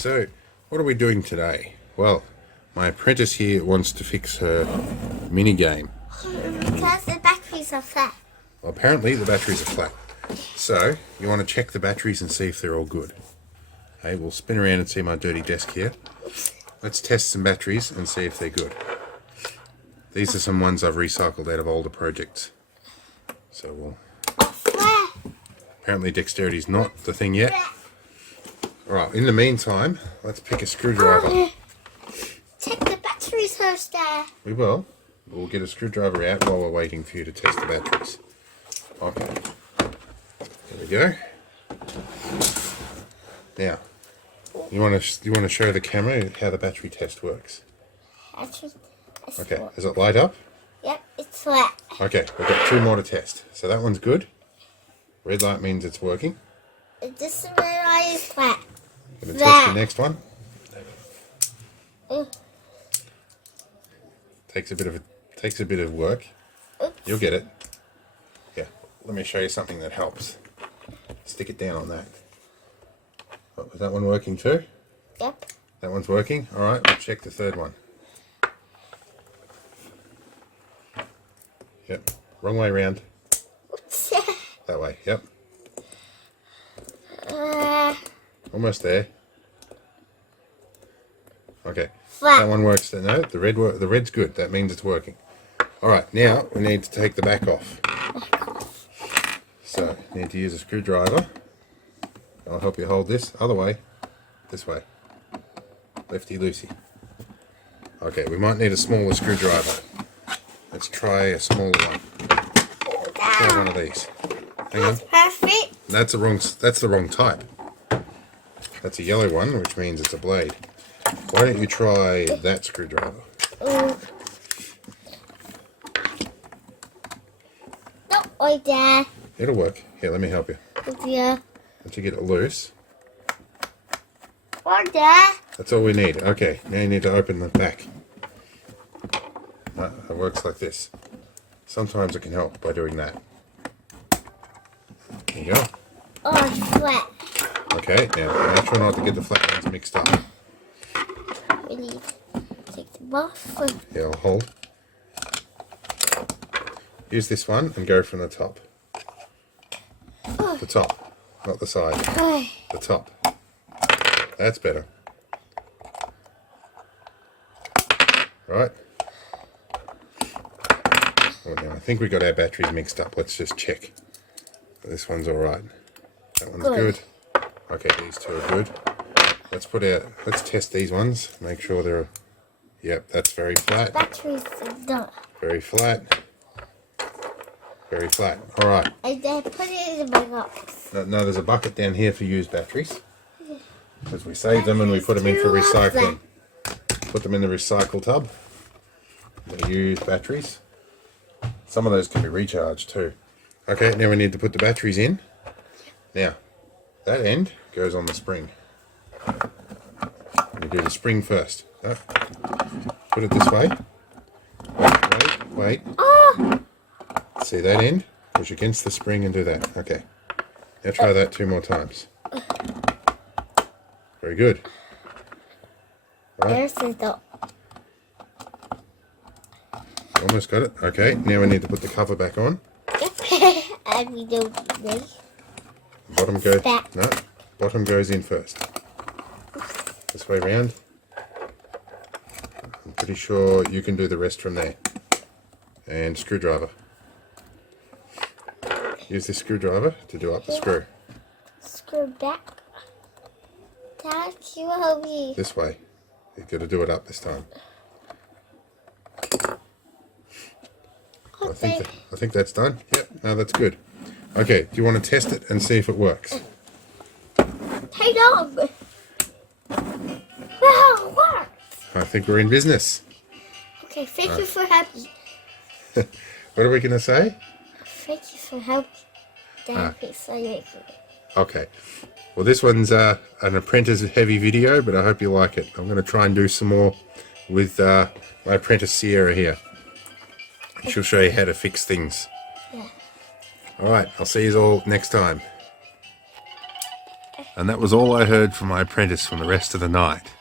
So, what are we doing today? Well, my apprentice here wants to fix her mini game. Because the batteries are flat. Well, apparently the batteries are flat. So, you want to check the batteries and see if they're all good. Okay, we'll spin around and see my dirty desk here. Let's test some batteries and see if they're good. These are some ones I've recycled out of older projects. So we'll... Apparently dexterity's not the thing yet. Alright, in the meantime, let's pick a screwdriver. Check the batteries first, Dad. We will. We'll get a screwdriver out while we're waiting for you to test the batteries. Okay. There we go. Now, you want to show the camera how the battery test works? Okay, does it light up? Yep, it's flat. Okay, we've got two more to test. So that one's good. Red light means it's working. This red light is flat. Going to test the next one. Takes a bit of work. Oops. You'll get it. Yeah, let me show you something that helps. Stick it down on that. Oh, is that one working too? Yep. That one's working. All right, we'll check the third one. Yep, wrong way around. Oops. That way. Yep. Almost there. Okay. Flat. That one works. No, the red's good. That means it's working. All right. Now we need to take the back off. So you need to use a screwdriver. I'll help you hold this. Other way. This way. Lefty loosey. Okay. We might need a smaller screwdriver. Let's try a smaller one. Try one of these. Hang on. Perfect. That's the wrong type. That's a yellow one, which means it's a blade. Why don't you try that screwdriver? No, Dad. It'll work. Here, let me help you. Yeah. Once you get it loose. Or Dad. That's all we need. Okay, now you need to open the back. It works like this. Sometimes it can help by doing that. There you go. Oh, it's flat. Okay, now make sure not to get the flat ones mixed up. We need to take them off. Yeah, I'll hold. Use this one and go from the top. The top, not the side. The top. That's better. Right. Well, now I think we got our batteries mixed up. Let's just check. This one's all right. That one's good. Okay, these two are good. Let's test these ones. Make sure they're. Yep, that's very flat. Batteries are not. Very flat. Very flat. All right. And then put it in my box. No, there's a bucket down here for used batteries. Because we save them and we put them in for recycling. Put them in the recycle tub. The used batteries. Some of those can be recharged too. Okay, now we need to put the batteries in. Now, that end goes on the spring. We do the spring first. Oh. Put it this way. Wait. Oh! See that end? Push against the spring and do that. Okay. Now try that 2 more times. Very good. Right. There's the dot. Almost got it. Okay, now we need to put the cover back on. And we do this. Bottom goes. Back. No, bottom goes in first. This way round. I'm pretty sure you can do the rest from there. And screwdriver. Use this screwdriver to do up the screw. Screw back. Dad, you help me. This way. You've got to do it up this time. I think that's done. Yep, no, that's good. Okay, do you want to test it and see if it works? Hang on. Wow, it works. I think we're in business. Okay, thank you for helping. What are we going to say? Thank you for helping. Dad, Okay. Well, this one's an apprentice heavy video, but I hope you like it. I'm going to try and do some more with my apprentice Sierra here. She'll show you how to fix things. Yeah. All right, I'll see you all next time. And that was all I heard from my apprentice from the rest of the night.